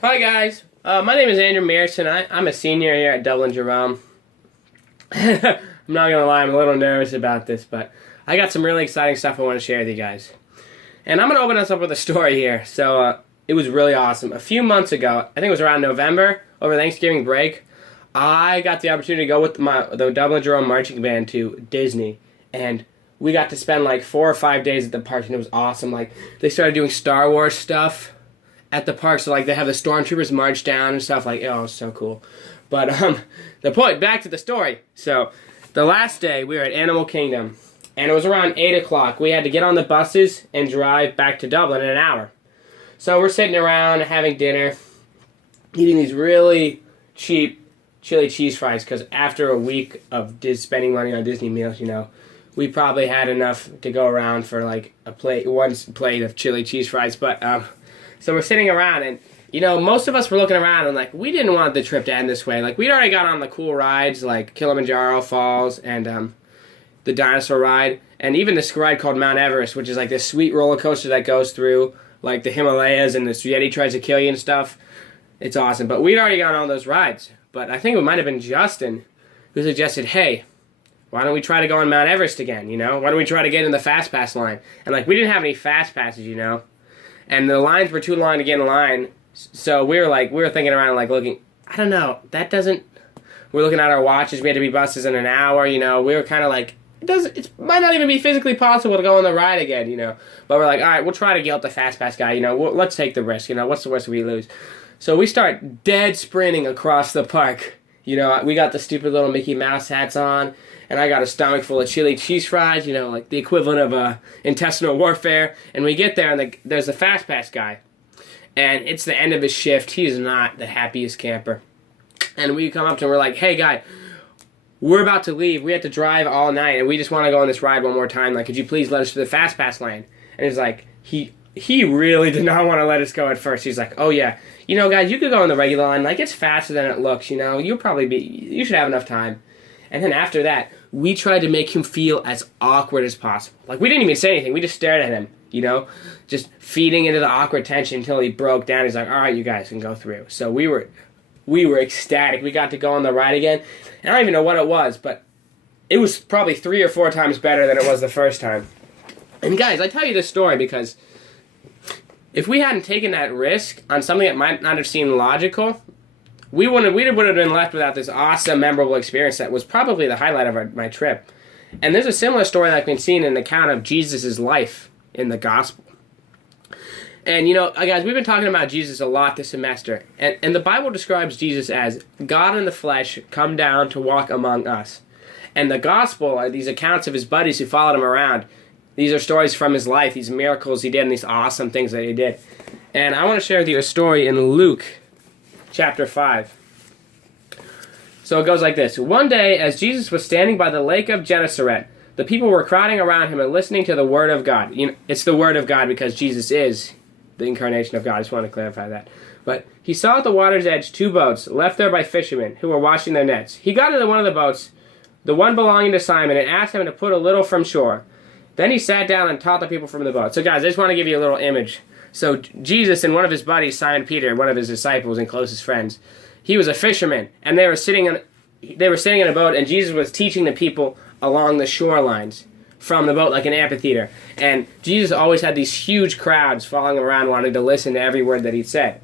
Hi guys, my name is Andrew Muresan. I'm a senior here at Dublin Jerome. I'm not gonna lie, I'm a little nervous about this, but I got some really exciting stuff I want to share with you guys. And I'm gonna open us up with a story here. So it was really awesome. A few months ago, I think it was around November, over Thanksgiving break, I got the opportunity to go with the Dublin Jerome marching band to Disney, and we got to spend like 4 or 5 days at the park, and it was awesome. Like, they started doing Star Wars stuff at the park, so like they have the stormtroopers march down and stuff. Like, oh, it was so cool. But the point, back to the story. So the last day we were at Animal Kingdom, and it was around 8 o'clock. We had to get on the buses and drive back to Dublin in an hour. So we're sitting around having dinner, eating these really cheap chili cheese fries, because after a week of spending money on Disney meals, we probably had enough to go around for like one plate of chili cheese fries. But so we're sitting around, and most of us were looking around, and like, we didn't want the trip to end this way. Like, we'd already got on the cool rides like Kilimanjaro Falls and the dinosaur ride, and even this ride called Mount Everest, which is like this sweet roller coaster that goes through like the Himalayas, and this Yeti tries to kill you and stuff. It's awesome. But we'd already gone on all those rides. But I think it might have been Justin who suggested, hey, why don't we try to go on Mount Everest again, Why don't we try to get in the Fast Pass line? And like, we didn't have any Fast Passes, and the lines were too long to get in line. So we were thinking around, like, looking, I don't know, we're looking at our watches, we had to be buses in an hour, we were kind of like, it might not even be physically possible to go on the ride again, But we're like, all right, we'll try to guilt the Fast Pass guy, let's take the risk, what's the worst if we lose? So we start dead sprinting across the park. We got the stupid little Mickey Mouse hats on, and I got a stomach full of chili cheese fries, like the equivalent of intestinal warfare. And we get there, and there's the Fast Pass guy, and it's the end of his shift. He's not the happiest camper. And we come up to him, we're like, hey, guy, we're about to leave. We have to drive all night, and we just want to go on this ride one more time. Like, could you please let us to the Fast Pass lane? And he's like, he really did not want to let us go at first. He's like, oh, yeah. Guys, you could go on the regular line. Like, it's faster than it looks, you should have enough time. And then after that, we tried to make him feel as awkward as possible. Like, we didn't even say anything. We just stared at him, just feeding into the awkward tension until he broke down. He's like, all right, you guys can go through. So we were ecstatic. We got to go on the ride again. And I don't even know what it was, but it was probably 3 or 4 times better than it was the first time. And guys, I tell you this story because if we hadn't taken that risk on something that might not have seemed logical, we would have been left without this awesome, memorable experience that was probably the highlight of my trip. And there's a similar story that I've been seeing in the account of Jesus' life in the gospel. And, guys, we've been talking about Jesus a lot this semester. And the Bible describes Jesus as God in the flesh come down to walk among us. And the gospel are these accounts of his buddies who followed him around. These are stories from his life, these miracles he did, and these awesome things that he did. And I want to share with you a story in Luke chapter 5. So it goes like this. One day, as Jesus was standing by the lake of Gennesaret, the people were crowding around him and listening to the word of God. It's the word of God because Jesus is the incarnation of God. I just want to clarify that. But he saw at the water's edge 2 boats left there by fishermen who were washing their nets. He got into one of the boats, the one belonging to Simon, and asked him to put a little from shore. Then he sat down and taught the people from the boat. So guys, I just want to give you a little image. So Jesus and one of his buddies, Simon Peter, one of his disciples and closest friends, he was a fisherman, and they were sitting in a boat, and Jesus was teaching the people along the shorelines from the boat like an amphitheater. And Jesus always had these huge crowds following him around wanting to listen to every word that he said.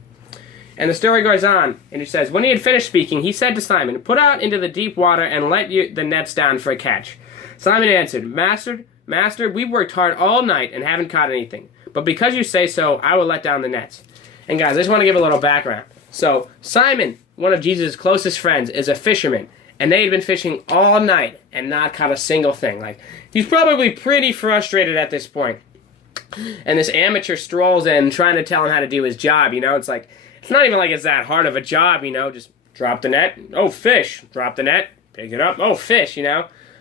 And the story goes on, and he says, when he had finished speaking, he said to Simon, put out into the deep water and let the nets down for a catch. Simon answered, Master, we've worked hard all night and haven't caught anything. But because you say so, I will let down the nets. And guys, I just want to give a little background. So Simon, one of Jesus' closest friends, is a fisherman. And they had been fishing all night and not caught a single thing. Like, he's probably pretty frustrated at this point. And this amateur strolls in trying to tell him how to do his job, It's like, it's not even like it's that hard of a job, Just drop the net. Oh, fish. Drop the net. Pick it up. Oh, fish,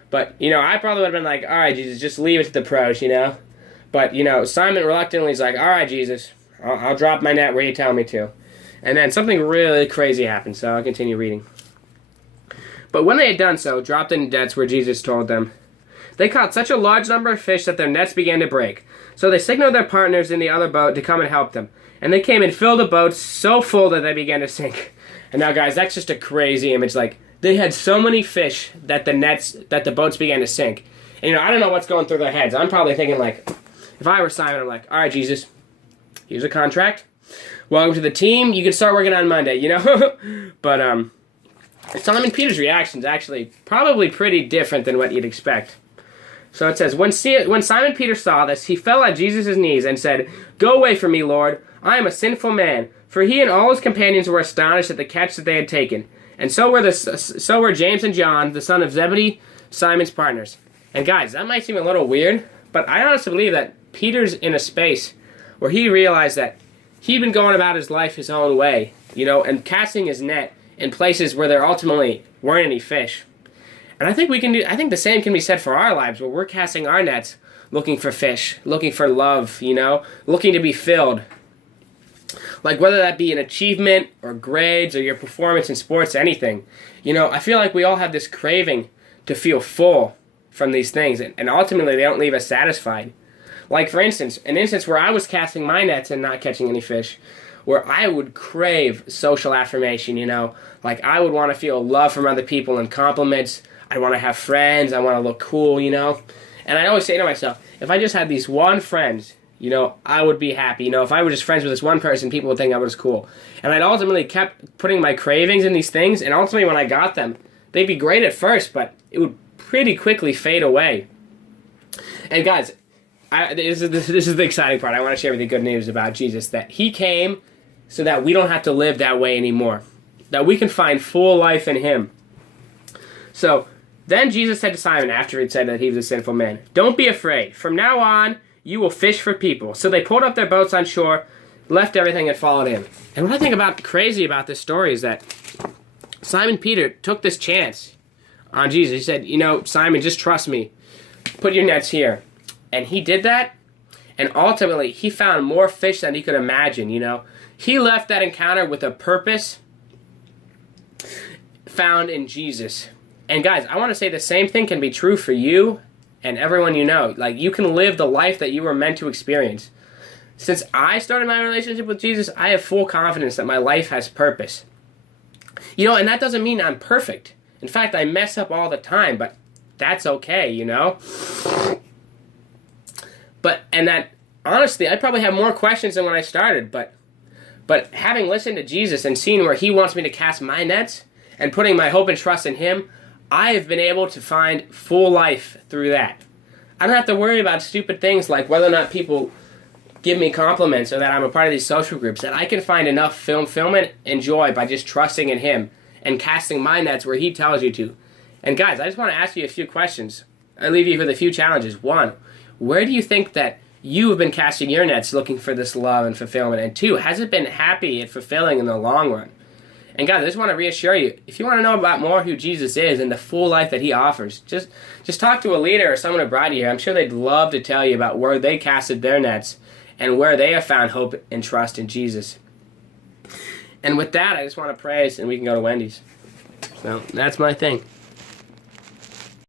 But, I probably would have been like, all right, Jesus, just leave it to the pros, But, Simon reluctantly is like, all right, Jesus, I'll drop my net where you tell me to. And then something really crazy happened, so I'll continue reading. But when they had done so, dropped into nets where Jesus told them, they caught such a large number of fish that their nets began to break. So they signaled their partners in the other boat to come and help them. And they came and filled the boats so full that they began to sink. And now, guys, that's just a crazy image. Like, they had so many fish that the boats began to sink. And, I don't know what's going through their heads. I'm probably thinking, like, if I were Simon, I'm like, all right, Jesus, here's a contract. Welcome to the team. You can start working on Monday, But Simon Peter's reaction is actually probably pretty different than what you'd expect. So it says, when Simon Peter saw this, he fell at Jesus' knees and said, "Go away from me, Lord. I am a sinful man." For he and all his companions were astonished at the catch that they had taken. And so were James and John, the son of Zebedee, Simon's partners. And guys, that might seem a little weird, but I honestly believe that Peter's in a space where he realized that he'd been going about his life his own way, and casting his net in places where there ultimately weren't any fish. And I think the same can be said for our lives, where we're casting our nets looking for fish, looking for love, looking to be filled. Like whether that be an achievement or grades or your performance in sports, anything. I feel like we all have this craving to feel full from these things, and ultimately they don't leave us satisfied. Like for instance, an instance where I was casting my nets and not catching any fish, where I would crave social affirmation, like I would want to feel love from other people and compliments. I want to have friends. I want to look cool, And I always say to myself, if I just had these one friends, I would be happy. If I were just friends with this one person, people would think I was cool. And I'd ultimately kept putting my cravings in these things, and ultimately when I got them, they'd be great at first, but it would pretty quickly fade away. And guys, this is the exciting part. I want to share with you good news about Jesus, that he came so that we don't have to live that way anymore, that we can find full life in him. So then Jesus said to Simon, after he'd said that he was a sinful man, "Don't be afraid. From now on, you will fish for people." So they pulled up their boats on shore, left everything, and followed him. And what I think crazy about this story is that Simon Peter took this chance on Jesus. He said, "Simon, just trust me. Put your nets here." And he did that, and ultimately he found more fish than he could imagine, He left that encounter with a purpose found in Jesus. And guys, I want to say the same thing can be true for you and everyone you know. Like, you can live the life that you were meant to experience. Since I started my relationship with Jesus, I have full confidence that my life has purpose. And that doesn't mean I'm perfect. In fact, I mess up all the time, but that's okay, And that, honestly, I probably have more questions than when I started, but having listened to Jesus and seen where he wants me to cast my nets and putting my hope and trust in him, I have been able to find full life through that. I don't have to worry about stupid things like whether or not people give me compliments or that I'm a part of these social groups, that I can find enough fulfillment and joy by just trusting in him and casting my nets where he tells you to. And guys, I just want to ask you a few questions. I leave you with a few challenges. One, where do you think that you have been casting your nets looking for this love and fulfillment? And two, has it been happy and fulfilling in the long run? And guys, I just want to reassure you, if you want to know about more who Jesus is and the full life that he offers, just talk to a leader or someone who brought you here. I'm sure they'd love to tell you about where they casted their nets and where they have found hope and trust in Jesus. And with that, I just want to praise, and we can go to Wendy's. So that's my thing.